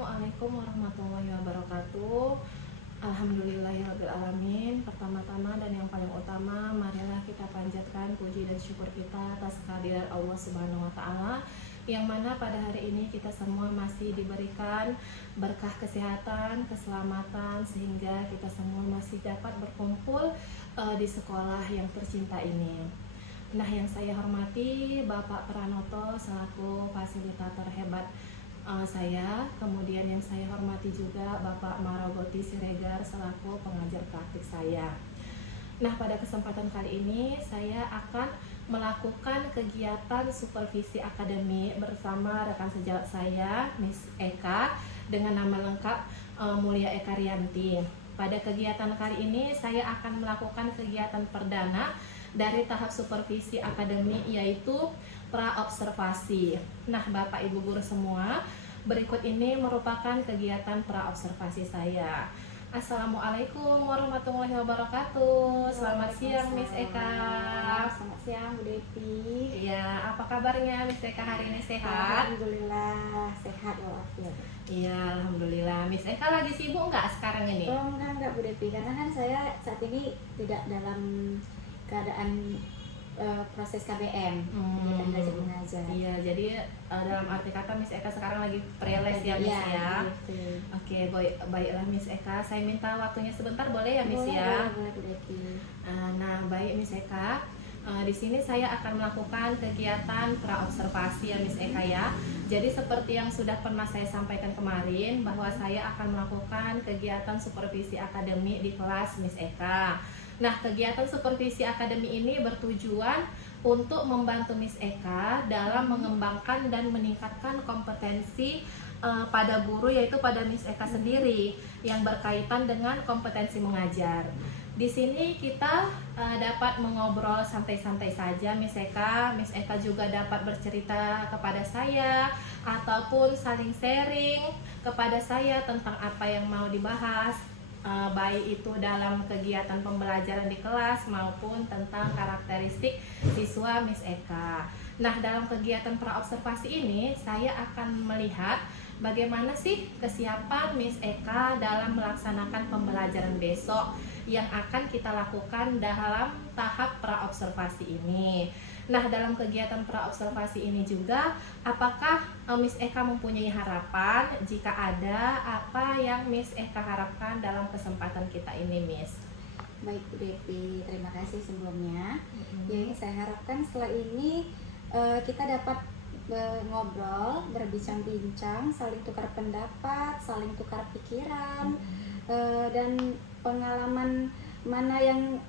Assalamualaikum warahmatullahi wabarakatuh. Alhamdulillahirrabbilalamin. Pertama-tama dan yang paling utama, marilah kita panjatkan puji dan syukur kita atas kehadiran Allah Subhanahu wa Ta'ala, yang mana pada hari ini kita semua masih diberikan berkah kesehatan, keselamatan, sehingga kita semua masih dapat berkumpul di sekolah yang tercinta ini. Nah, yang saya hormati Bapak Pranoto selaku fasilitator hebat saya, kemudian yang saya hormati juga Bapak Marogoti Siregar selaku pengajar praktik saya. Nah, pada kesempatan kali ini saya akan melakukan kegiatan supervisi akademik bersama rekan sejawat saya, Miss Eka, dengan nama lengkap Mulia Eka Rianti. Pada kegiatan kali ini saya akan melakukan kegiatan perdana dari tahap supervisi akademik, yaitu praobservasi. Nah, Bapak Ibu guru semua, berikut ini merupakan kegiatan praobservasi saya. Assalamualaikum warahmatullahi wabarakatuh. Selamat siang Miss Eka. Selamat siang Bu Devi. Iya, apa kabarnya Miss Eka hari ini, sehat? Alhamdulillah sehat walafiat. Iya, alhamdulillah. Miss Eka lagi sibuk nggak sekarang ini? Oh enggak Bu Devi, karena kan saya saat ini tidak dalam keadaan proses KBM, kegiatan belajar mengajar. Iya, jadi dalam arti kata Miss Eka sekarang lagi preles ya Miss ya. Gitu. Oke, baiklah Miss Eka, saya minta waktunya sebentar boleh ya Miss ya? Boleh Bu Devi. Nah, baik Miss Eka. Di sini saya akan melakukan kegiatan praobservasi ya Miss Eka ya. Jadi seperti yang sudah pernah saya sampaikan kemarin, bahwa saya akan melakukan kegiatan supervisi akademik di kelas Miss Eka. Nah, kegiatan supervisi akademik ini bertujuan untuk membantu Miss Eka dalam mengembangkan dan meningkatkan kompetensi pada guru, yaitu pada Miss Eka sendiri, yang berkaitan dengan kompetensi mengajar. Di sini kita dapat mengobrol santai-santai saja Miss Eka. Miss Eka juga dapat bercerita kepada saya ataupun saling sharing kepada saya tentang apa yang mau dibahas, baik itu dalam kegiatan pembelajaran di kelas maupun tentang karakteristik siswa Miss Eka. Nah, dalam kegiatan praobservasi ini saya akan melihat bagaimana sih kesiapan Miss Eka dalam melaksanakan pembelajaran besok yang akan kita lakukan dalam tahap praobservasi ini. Nah, dalam kegiatan praobservasi ini juga, apakah Miss Eka mempunyai harapan? Jika ada, apa yang Miss Eka harapkan dalam kesempatan kita ini, Miss? Baik Bu Devi, terima kasih sebelumnya. Yang saya harapkan setelah ini kita dapat ngobrol, berbincang-bincang, saling tukar pendapat, saling tukar pikiran, dan pengalaman mana yang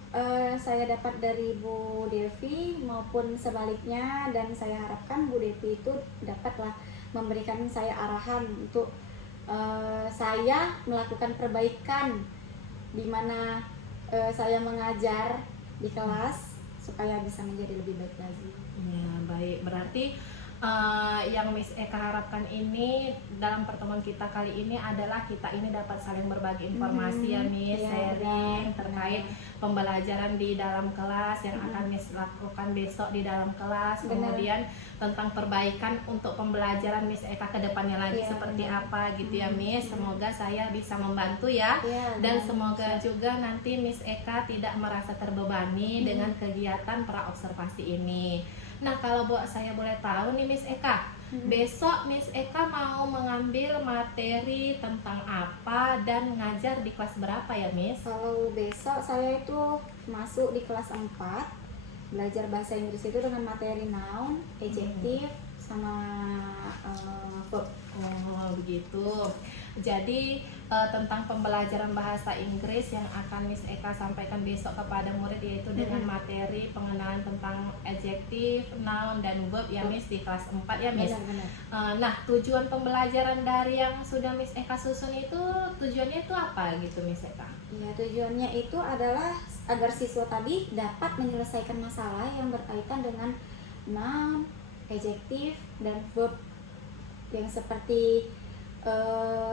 saya dapat dari Bu Devi maupun sebaliknya, dan saya harapkan Bu Devi itu dapatlah memberikan saya arahan untuk saya melakukan perbaikan di mana saya mengajar di kelas supaya bisa menjadi lebih baik lagi. Ya, baik. Berarti yang Miss Eka harapkan ini dalam pertemuan kita kali ini adalah kita ini dapat saling berbagi informasi ya Miss, sharing terkait pembelajaran di dalam kelas yang akan Miss lakukan besok di dalam kelas, kemudian tentang perbaikan untuk pembelajaran Miss Eka ke depannya lagi seperti apa gitu ya Miss. Semoga saya bisa membantu ya, dan semoga juga nanti Miss Eka tidak merasa terbebani dengan kegiatan praobservasi ini. Nah, kalau saya boleh tahu nih Miss Eka, besok Miss Eka mau mengambil materi tentang apa dan ngajar di kelas berapa ya Miss? Kalau besok saya itu masuk di kelas 4, belajar bahasa Inggris itu dengan materi noun, adjective, sama verb. Oh, begitu. Jadi tentang pembelajaran bahasa Inggris yang akan Miss Eka sampaikan besok kepada murid, yaitu dengan materi pengenalan tentang adjektif, noun, dan verb ya Miss di kelas 4 ya Miss. Nah, tujuan pembelajaran dari yang sudah Miss Eka susun itu, tujuannya itu apa gitu Miss Eka? Ya, tujuannya itu adalah agar siswa tadi dapat menyelesaikan masalah yang berkaitan dengan noun, adjektif, dan verb yang seperti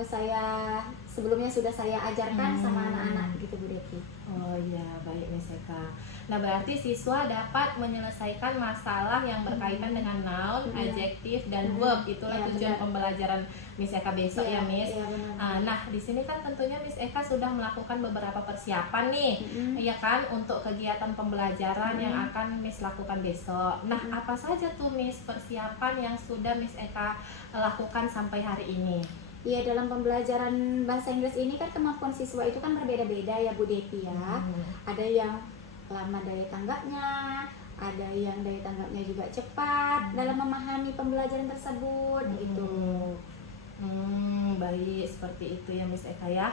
saya sebelumnya sudah saya ajarkan sama anak-anak gitu Bu Devi. Oh iya, baik Miss Eka. Nah, berarti siswa dapat menyelesaikan masalah yang berkaitan dengan noun, adjektif, dan verb. Itulah Iya, tujuan benar. pembelajaran Miss Eka besok ya, Miss. Iya, benar. Nah, di sini kan tentunya Miss Eka sudah melakukan beberapa persiapan nih, ya kan, untuk kegiatan pembelajaran yang akan Miss lakukan besok. Nah, apa saja tuh Miss persiapan yang sudah Miss Eka lakukan sampai hari ini? Iya, dalam pembelajaran bahasa Inggris ini kan kemampuan siswa itu kan berbeda-beda ya Bu Devi ya. Ada yang lama daya tanggapnya, ada yang daya tanggapnya juga cepat dalam memahami pembelajaran tersebut gitu. Baik, seperti itu ya Miss Eka ya.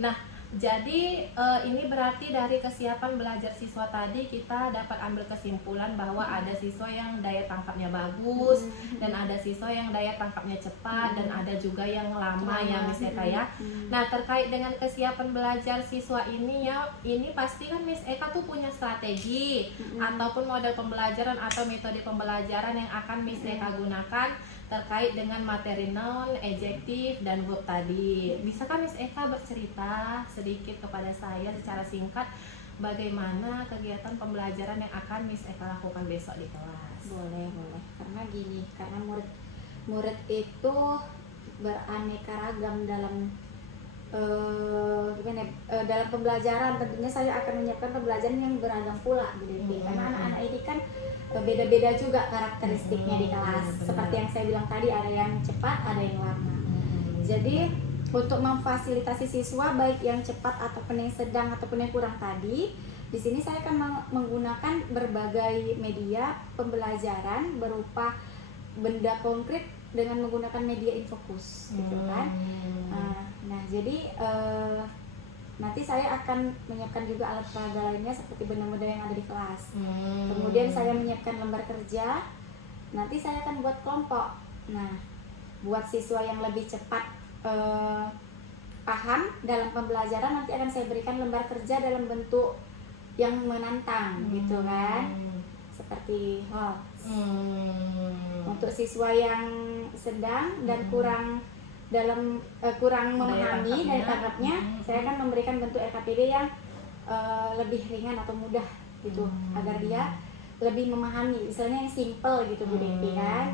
Nah, jadi ini berarti dari kesiapan belajar siswa tadi kita dapat ambil kesimpulan bahwa ada siswa yang daya tangkapnya bagus dan ada siswa yang daya tangkapnya cepat dan ada juga yang lama ya Miss Eka ya. Nah, terkait dengan kesiapan belajar siswa ini ya, ini pasti kan Miss Eka tuh punya strategi ataupun model pembelajaran atau metode pembelajaran yang akan Miss Eka gunakan terkait dengan materi noun, adjektif, dan verb tadi. Bisakah Miss Eka bercerita sedikit kepada saya secara singkat bagaimana kegiatan pembelajaran yang akan Miss Eka lakukan besok di kelas? Boleh. Karena gini, karena murid itu beraneka ragam dalam dalam pembelajaran. Tentunya saya akan menyiapkan pembelajaran yang beragam pula Bu Devi. Karena anak-anak ini kan beda-beda juga karakteristiknya di kelas. Seperti yang saya bilang tadi, ada yang cepat, ada yang lama. Jadi untuk memfasilitasi siswa baik yang cepat ataupun yang sedang ataupun yang kurang tadi, di sini saya akan menggunakan berbagai media pembelajaran berupa benda konkret dengan menggunakan media infokus, gitu kan. Nah, jadi nanti saya akan menyiapkan juga alat peraga lainnya seperti benda-benda yang ada di kelas. Kemudian saya menyiapkan lembar kerja. Nanti saya akan buat kelompok. Nah, buat siswa yang lebih cepat paham dalam pembelajaran, nanti akan saya berikan lembar kerja dalam bentuk yang menantang, gitu kan. Seperti untuk siswa yang sedang dan kurang memahami daya tanggapnya, saya akan memberikan bentuk LKPD yang lebih ringan atau mudah gitu, agar dia lebih memahami, misalnya yang simple gitu Bu Devi kan,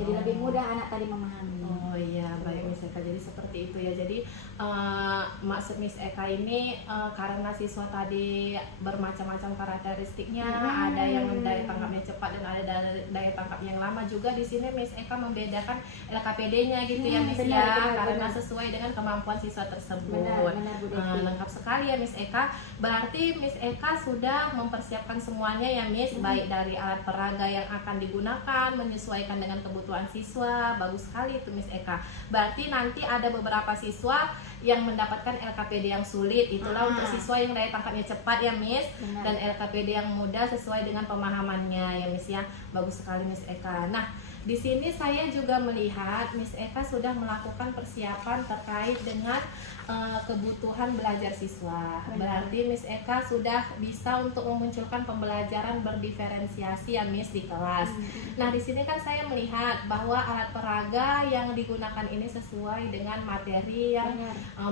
jadi lebih mudah anak tadi memahami. Oh iya, baik Miss Eka, jadi seperti itu ya. Jadi maksud Miss Eka ini karena siswa tadi bermacam-macam karakteristiknya, ada yang daya tangkapnya cepat dan ada daya tangkap yang lama juga. Di sini Miss Eka membedakan LKPD-nya gitu ya Miss karena sesuai dengan kemampuan siswa tersebut. Lengkap sekali ya Miss Eka. Berarti Miss Eka sudah mempersiapkan semuanya ya Miss, baik dari alat peraga yang akan digunakan menyesuaikan dengan kebutuhan siswa. Bagus sekali itu Miss Eka. Berarti nanti ada beberapa siswa yang mendapatkan LKPD yang sulit, itulah untuk siswa yang daya tangkapnya cepat ya Miss. Dan LKPD yang mudah sesuai dengan pemahamannya ya Miss ya. Bagus sekali Miss Eka. Nah, di sini saya juga melihat Miss Eka sudah melakukan persiapan terkait dengan kebutuhan belajar siswa. Berarti Miss Eka sudah bisa untuk memunculkan pembelajaran berdiferensiasi ya Miss di kelas. Nah, di sini kan saya melihat bahwa alat peraga yang digunakan ini sesuai dengan materi yang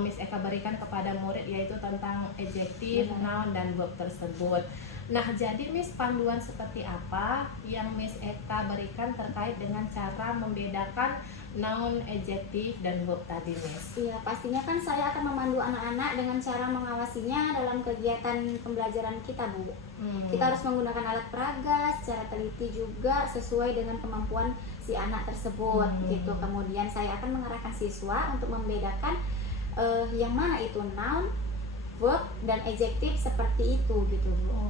Miss Eka berikan kepada murid, yaitu tentang adjektif, noun, dan verb tersebut. Nah, jadi Miss, panduan seperti apa yang Miss Eka berikan terkait dengan cara membedakan noun, adjektif, dan verb tadi Miss? Iya, pastinya kan saya akan memandu anak-anak dengan cara mengawasinya dalam kegiatan pembelajaran kita Bu. Kita harus menggunakan alat peraga secara teliti juga sesuai dengan kemampuan si anak tersebut gitu. Kemudian saya akan mengarahkan siswa untuk membedakan yang mana itu noun, verb, dan adjektif seperti itu gitu Bu.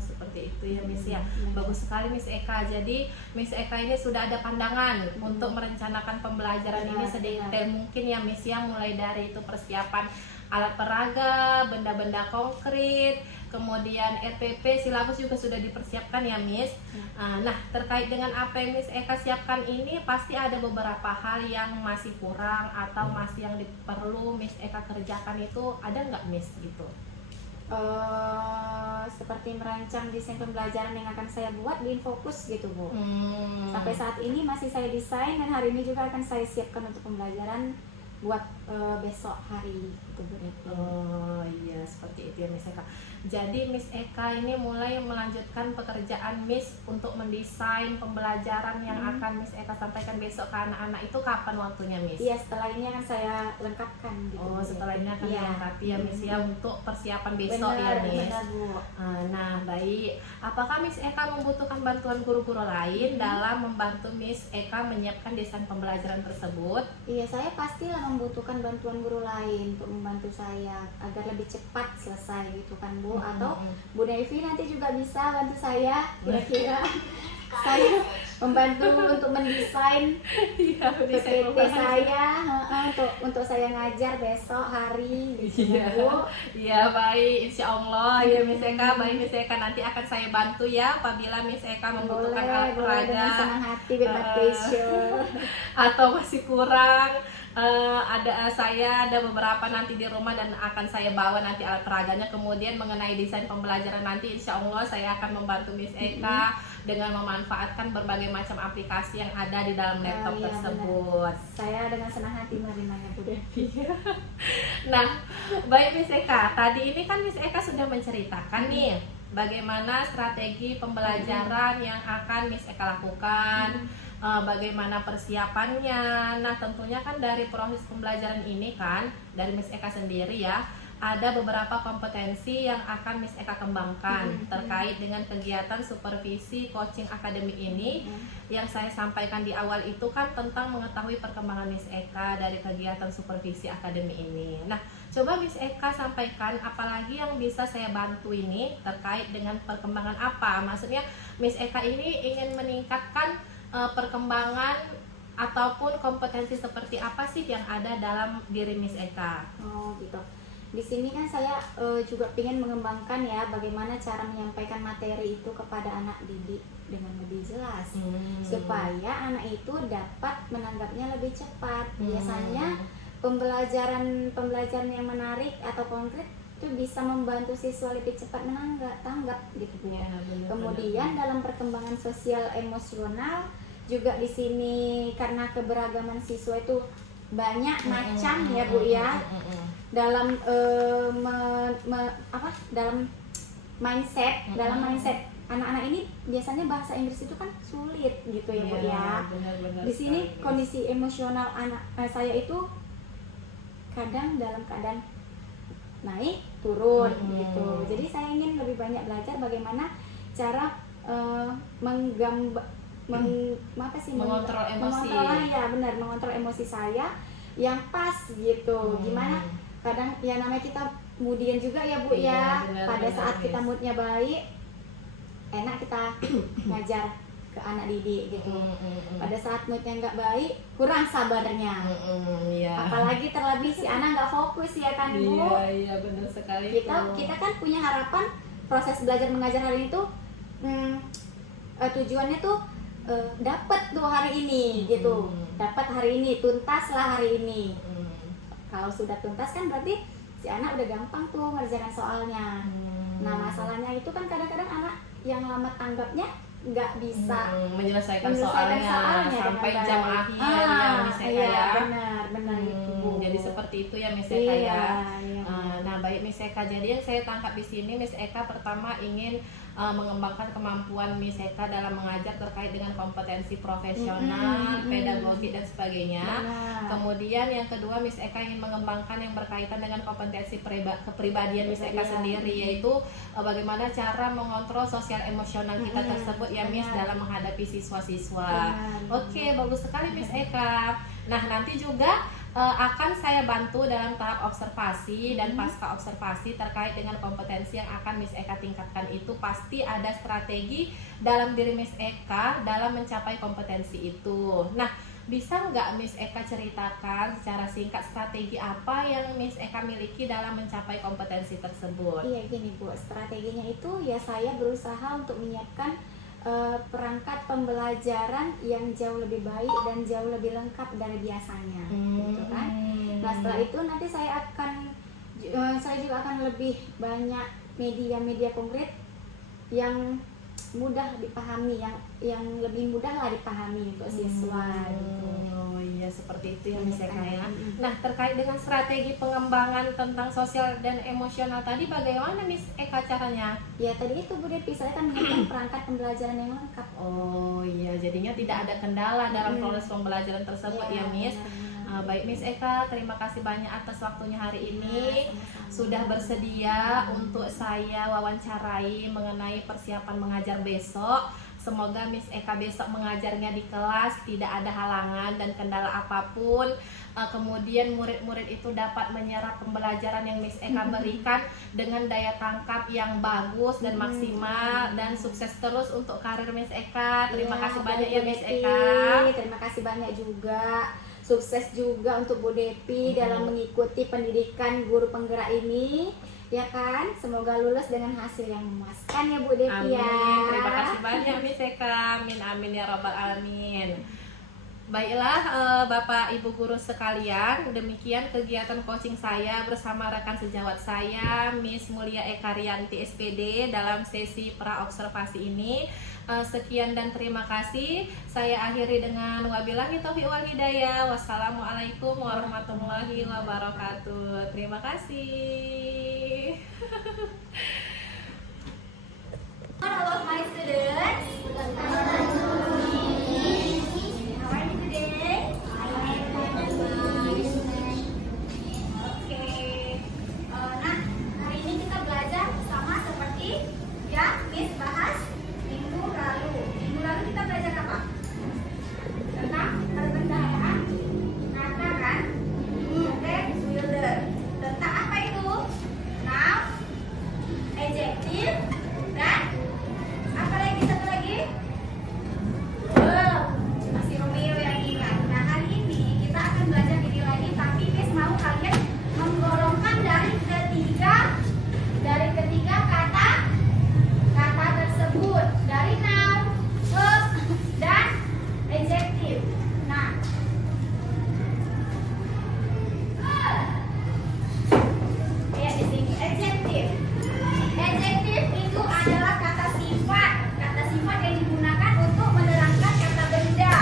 Seperti itu ya Miss ya. Bagus sekali Miss Eka. Jadi Miss Eka ini sudah ada pandangan untuk merencanakan pembelajaran ini sedetail mungkin ya Miss ya, mulai dari itu persiapan alat peraga, benda-benda konkret, kemudian RPP, silabus juga sudah dipersiapkan ya Miss. Nah, terkait dengan apa yang Miss Eka siapkan ini, pasti ada beberapa hal yang masih kurang atau masih yang perlu Miss Eka kerjakan, itu ada nggak Miss gitu? Seperti merancang desain pembelajaran yang akan saya buat di Infokus gitu Bu. Sampai saat ini masih saya desain dan hari ini juga akan saya siapkan untuk pembelajaran buat besok hari gitu Bu Devi. Oh iya, seperti itu ya Miss Eka. Jadi Miss Eka ini mulai melanjutkan pekerjaan Miss untuk mendesain pembelajaran yang akan Miss Eka sampaikan besok ke anak-anak itu kapan waktunya Miss? Iya, setelah ini akan saya lengkapkan gitu. Oh, Bu setelah Devi. ini akan Iya. dilengkapi ya Miss ya untuk persiapan besok Benar, ya Miss. benar Bu. Nah, baik. Apakah Miss Eka membutuhkan bantuan guru-guru lain dalam membantu Miss Eka menyiapkan desain pembelajaran tersebut? Iya, saya pastilah membutuhkan bantuan guru lain untuk membantu saya agar lebih cepat selesai gitu kan Bu. Atau Bu Devi nanti juga bisa bantu saya kira-kira saya membantu untuk mendesain Iya, PPT saya untuk saya ngajar besok hari gitu Iya. Bu. Iya, baik, insya Allah ya Miss Eka. Baik Miss Eka, nanti akan saya bantu ya apabila Miss Eka membutuhkan alat Boleh dengan peraga senang hati with my pleasure. atau masih kurang. Saya ada beberapa nanti di rumah dan akan saya bawa nanti alat peraganya. Kemudian mengenai desain pembelajaran nanti insya Allah saya akan membantu Miss Eka dengan memanfaatkan berbagai macam aplikasi yang ada di dalam laptop Iya, tersebut. Saya dengan senang hati menerimanya Bu Devi. Nah, baik Miss Eka, tadi ini kan Miss Eka sudah menceritakan nih bagaimana strategi pembelajaran yang akan Miss Eka lakukan, bagaimana persiapannya. Nah, tentunya kan dari proses pembelajaran ini kan, dari Miss Eka sendiri ya, ada beberapa kompetensi yang akan Miss Eka kembangkan terkait dengan kegiatan supervisi coaching akademik ini. Yang saya sampaikan di awal itu kan tentang mengetahui perkembangan Miss Eka dari kegiatan supervisi akademik ini. Nah, coba Miss Eka sampaikan apalagi yang bisa saya bantu ini terkait dengan perkembangan apa? Maksudnya Miss Eka ini ingin meningkatkan perkembangan ataupun kompetensi seperti apa sih yang ada dalam diri Miss Eka? Oh gitu. Di sini kan saya juga ingin mengembangkan ya bagaimana cara menyampaikan materi itu kepada anak didik dengan lebih jelas supaya anak itu dapat menanggapnya lebih cepat. Biasanya pembelajaran yang menarik atau konkret itu bisa membantu siswa lebih cepat tanggap gitu Bu. Ya, Kemudian dalam perkembangan sosial emosional juga di sini karena keberagaman siswa itu banyak macam ya Bu ya. Dalam dalam mindset anak-anak ini biasanya bahasa Inggris itu kan sulit gitu ya Bu ya. Di sini kondisi emosional anak saya itu kadang dalam keadaan naik turun gitu. Jadi saya ingin lebih banyak belajar bagaimana cara mengontrol emosi. Mengontrol emosi saya yang pas gitu. Gimana kadang ya namanya kita moodian juga ya Bu ya. Pada saat kita moodnya baik enak kita ngajar ke anak didik gitu. Pada saat moodnya nggak baik kurang sabarnya. Apalagi terlebih si anak nggak fokus ya kan Bu. Iya benar sekali. Kita kan punya harapan proses belajar mengajar hari ini tuh tujuannya tuh dapat tuh hari ini gitu. Dapat hari ini, tuntaslah hari ini. Kalau sudah tuntas kan berarti si anak udah gampang tuh ngerjakan soalnya. Nah masalahnya itu kan kadang-kadang anak yang lama tanggapnya nggak bisa menyelesaikan soalnya sampai jam akhir ya Miss Eka ya. Benar itu Bu. Jadi seperti itu ya Miss Eka ya. Nah baik Miss Eka, jadi yang saya tangkap di sini Miss Eka pertama ingin mengembangkan kemampuan Miss Eka dalam mengajar terkait dengan kompetensi profesional, pedagogi dan sebagainya. Kemudian yang kedua Miss Eka ingin mengembangkan yang berkaitan dengan kompetensi kepribadian Miss Eka sendiri, yaitu bagaimana cara mengontrol sosial emosional kita tersebut ya Miss dalam menghadapi siswa-siswa. Oke, bagus sekali Miss Eka. Nah nanti juga akan saya bantu dalam tahap observasi dan pasca observasi terkait dengan kompetensi yang akan Miss Eka tingkatkan. Itu pasti ada strategi dalam diri Miss Eka dalam mencapai kompetensi itu. Nah, bisa nggak Miss Eka ceritakan secara singkat strategi apa yang Miss Eka miliki dalam mencapai kompetensi tersebut? Iya gini Bu, strateginya itu ya saya berusaha untuk menyiapkan perangkat pembelajaran yang jauh lebih baik dan jauh lebih lengkap dari biasanya, gitu kan. Nah setelah itu nanti saya juga akan lebih banyak media konkret yang mudah dipahami, yang lebih mudah lah dipahami untuk siswa gitu. Oh iya seperti itu ya Miss Eka ya. Nah, terkait dengan strategi pengembangan tentang sosial dan emosional tadi, bagaimana Miss Eka caranya? Ya tadi itu Bu Depi, saya kan menyiapkan perangkat pembelajaran yang lengkap. Oh iya, jadinya tidak ada kendala dalam proses pembelajaran tersebut ya Miss. Baik Miss Eka, terima kasih banyak atas waktunya hari ini. Sudah bersedia untuk saya wawancarai mengenai persiapan mengajar besok. Semoga Miss Eka besok mengajarnya di kelas tidak ada halangan dan kendala apapun. Kemudian murid-murid itu dapat menyerap pembelajaran yang Miss Eka berikan dengan daya tangkap yang bagus dan maksimal, dan sukses terus untuk karir Miss Eka. Terima kasih banyak ya Miss Eka. Terima kasih banyak juga. Sukses juga untuk Bu Depi dalam mengikuti pendidikan guru penggerak ini, ya kan? Semoga lulus dengan hasil yang memuaskan ya Bu Depi. Amin. Ya. Terima kasih banyak Miss Eka. Amin amin ya rabbal alamin. Baiklah Bapak Ibu guru sekalian, demikian kegiatan coaching saya bersama rekan sejawat saya Miss Mulia Eka Rianti SPD dalam sesi pra observasi ini. Sekian dan terima kasih. Saya akhiri dengan wabillahi taufiq wal hidayah. Wassalamualaikum warahmatullahi wabarakatuh. Terima kasih. Hello my students. How are you today? Oke. Nah, hari ini kita belajar sama seperti yang Miss bahas minggu lalu. Minggu lalu kita belajar apa? Tentang perbendaharaan kata kan? Oke, builder. Tentang apa itu? Noun, adjective, dan apa lagi, satu lagi? Verb. Masih Romeo yang ingat. Nah, hari ini kita akan belajar ini lagi, tapi Miss mau kalian menggolongkan dari ketiga kata tersebut, dari noun, verb, dan adjective. Nah, lihat di sini adjective. Adjective itu adalah kata sifat. Kata sifat yang digunakan untuk menerangkan kata benda.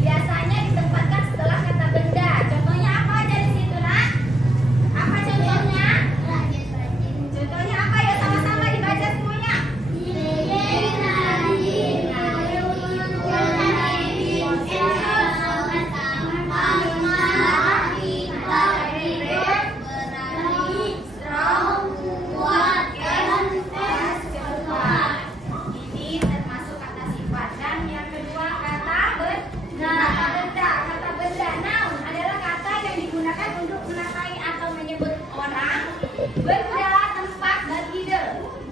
Biasanya ditempatkan setelah kata benda. Contohnya apa aja di situ, Nak? Apa contohnya? Contohnya apa ya? Sama-sama dibaca semuanya. Ini termasuk kata sifat. Dan yang kedua kata benda. Kata benda noun adalah kata yang digunakan untuk menakai atau menyebut orang, benda, tempat, dan ide.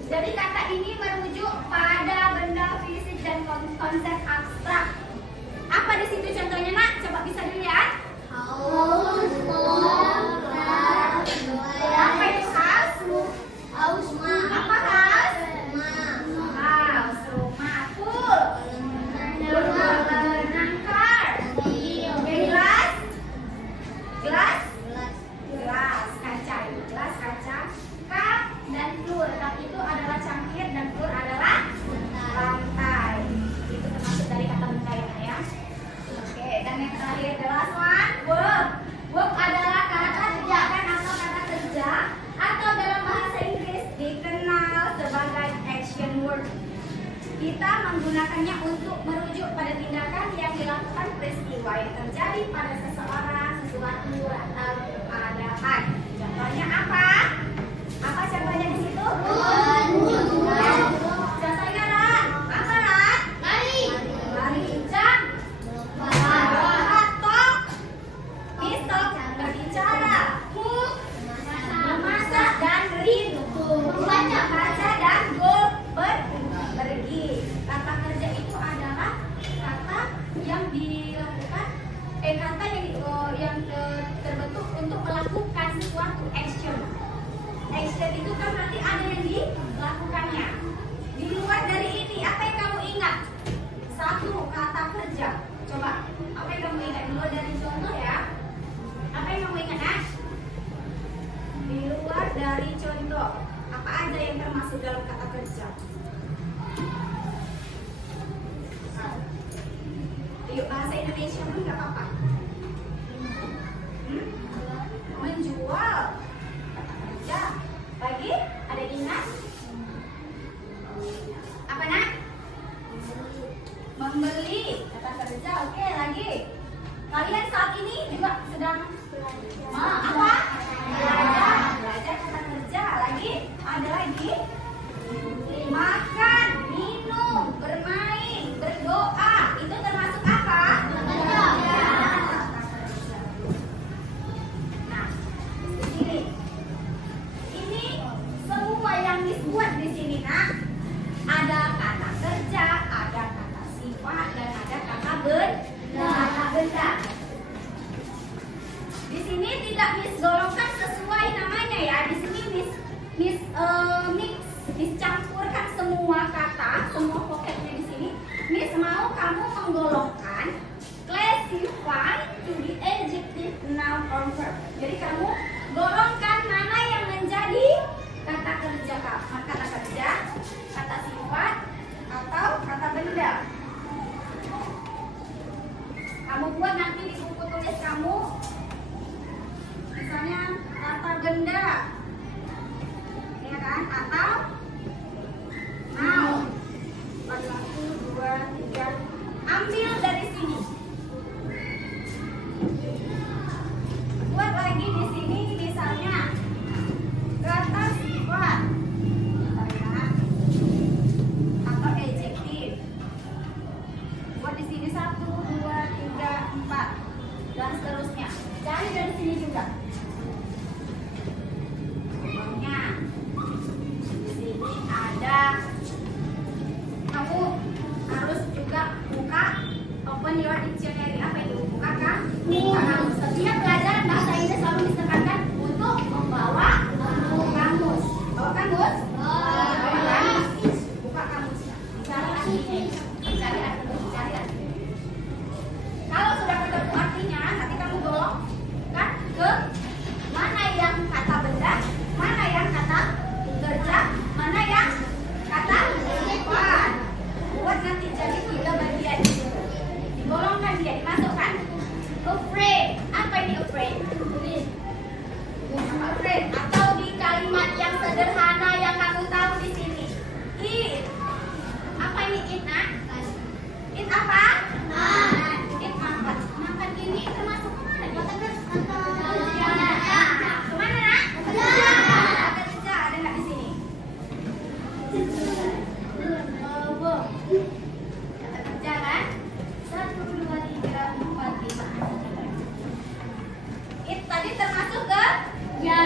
Jadi kata ini merujuk pada benda fisik dan konsep abstrak. Apa di situ contohnya, Nak? Coba bisa dilihat. Apa itu house? Apa house? House, rumah. Pool. Nangkar. Gelas, kaca. Gelas, kaca. Cup dan floor. Cup itu adalah cangkir dan floor adalah lantai. Itu termasuk dari kata benda ya. Oke, dan yang terakhir the last one, verb. Verb adalah kata tindakan atau kata kerja, atau dalam bahasa Inggris dikenal sebagai action word. Kita menggunakannya untuk merujuk pada tindakan yang dilakukan peristiwa yang terjadi pada seseorang, sesuatu, atau keadaan. Contohnya apa? Apa contohnya di situ? Contohnya Ran. Apa Ran? Lari. Jam. Talk. Talk. Berbicara. Cook. Memasak dan read. Baca dan go. Pergi. Kata kerja itu adalah kata yang dilakukan, kata yang terbentuk untuk melakukan sesuatu action. Action itu kan berarti ada yang dilakukannya. Di luar dari ini, apa yang kamu ingat? Satu kata kerja. Coba, apa yang kamu ingat? Di luar dari contoh ya. Apa yang kamu ingat, Ash? Di luar dari contoh, apa aja yang termasuk dalam kata kerja? Yuk, bahasa Indonesia pun nggak apa-apa. menjual, kata kerja. Lagi ada ingat? Apa nak? Membeli, kata kerja. Oke, lagi. Kalian saat ini juga sedang apa? Belajar kata kerja. Lagi, ada lagi. Makan, minum, bermain, berdoa. Itu termasuk apa? Nah, ini semua yang dibuat di sini, nak. Ada kata kerja, ada kata sifat, dan ada kata benda. Di sini tidak Miss golongkan sesuai namanya ya. Di sini Miss campurkan semua kata, semua pokoknya di sini. Miss mau kamu menggolongkan classify to the adjective, noun, or verb. Jadi kamu golongkan mana yang menjadi kata kerja, kata sifat, atau kata benda. Kamu buat nanti di buku tulis kamu. Misalnya kata benda, ya kan? Atau noun. 1, 2, 3. Ambil dari sini. Buat lagi di sini misalnya kata sifat atau adjektif. Buat di sini 1, 2, 3, 4 dan seterusnya. Cari dari sini juga. Contohnya di sini ada. Kamu harus juga buka open your dictionary. Apa itu? Buka kan? Buka kamus. Setiap pelajaran bahasa Inggris selalu disarankan untuk membawa kamus. Bawa kamus? Bawa kamus. Buka kamusnya. Cari artinya. Cari artinya. Kalau sudah ketemu artinya, nanti kamu golongkan ke mana yang kata benda, mana yang kata kerja, mana yang kata sifat. Buat nanti jadi 3 bagian. Digolongkan dia, dimasukkan. Afraid. Apa ini afraid? Afraid. Atau di kalimat yang sederhana yang kamu tahu di sini. Eat. Apa ini eat, nak? Eat apa? Eat makan. Makan ini termasuk mana? Kemana, nak? Kerja. Ada nggak di sini? Kata kerja kan? 1, 2, 3, 4, 5. It tadi termasuk ke? Ya.